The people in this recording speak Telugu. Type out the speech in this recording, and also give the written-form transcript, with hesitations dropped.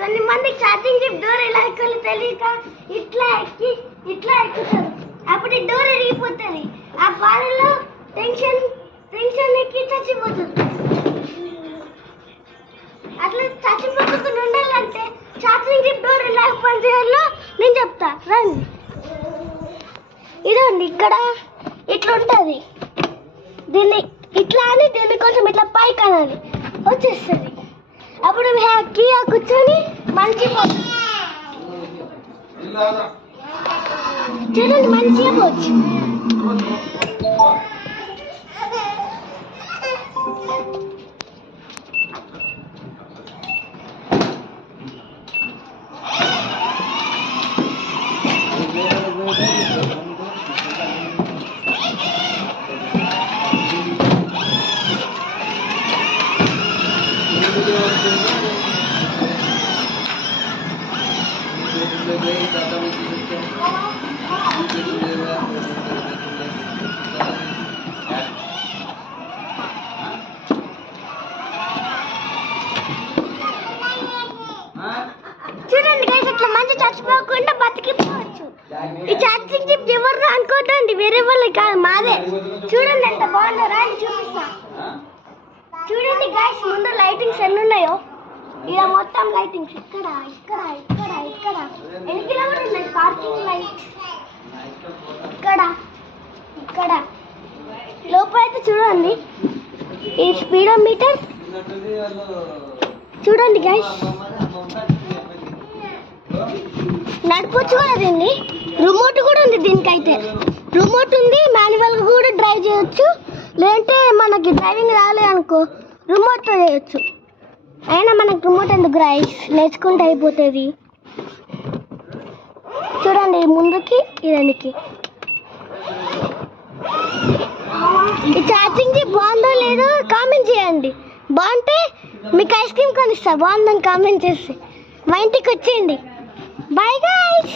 కొన్ని మందికి ఛార్జింగ్ చిప్ డోర్ ఎలా ఎక్కాలో తెలియక ఇట్లా ఎక్కుతారు. అప్పుడు ఈ డోర్ ఇరిగిపోతుంది. ఆ బాధలో టెన్షన్ ఎక్కి చచ్చిపోతుంది. అట్లా చచ్చిపోకుండా ఉండాలంటే ఛార్జింగ్ చిప్ డోర్ ఎలా పని చేయాలో నేను చెప్తా రండి. ఇదండి ఇక్కడ ఇట్లా ఉంటుంది. దీన్ని ఇట్లా అని దీన్ని కొంచెం ఇట్లా పైకి అనాలి, వచ్చేస్తుంది. అప్పుడు హ్యాపీగా కూర్చొని మంచిగా చూడండి, మంచిగా పోవచ్చు. చూడండి గైస్, ఇట్లా మంచి చచ్చిపోకుండా బతికిపోవచ్చు. ఈ ఛార్జింగ్ చిప్ ఎవరు అనుకోవద్దండి, వేరే వాళ్ళు కాదు, మాదే. చూడండి ఎంత బాగుందో, రాని చూపిస్తా. చూడండి గైస్, ముందు లైటింగ్స్ ఎన్ని ఉన్నాయో. ఇలా మొత్తం లైటింగ్స్ ఇక్కడ ఇక్కడ ఇక్కడ ఇక్కడ వెనకలో కూడా ఉన్నాయి. పార్కింగ్ లైట్ ఇక్కడ ఇక్కడ లోపలైతే చూడండి ఈ స్పీడోమీటర్ చూడండి గైస్. నడపొచ్చు కూడా దీన్ని. రిమోట్ కూడా ఉంది దీనికైతే. రిమోట్ ఉంది, మాన్యువల్గా కూడా డ్రైవ్ చేయొచ్చు. లేదంటే మనకి డ్రైవింగ్ రాలే అనుకో రిమోట్తో చేయొచ్చు. అయినా మనకు రిమోట్ ఎందుకు గైస్, నేర్చుకుంటే అయిపోతుంది. చూడండి ముందుకి ఇదానికి. ఈ ఛార్జింగ్ బాగుందో లేదో కామెంట్ చేయండి. బాగుంటే మీకు ఐస్ క్రీమ్ కొనిస్తా, బాగుందని కామెంట్ చేసి. మా ఇంటికి వచ్చేయండి. Bye guys.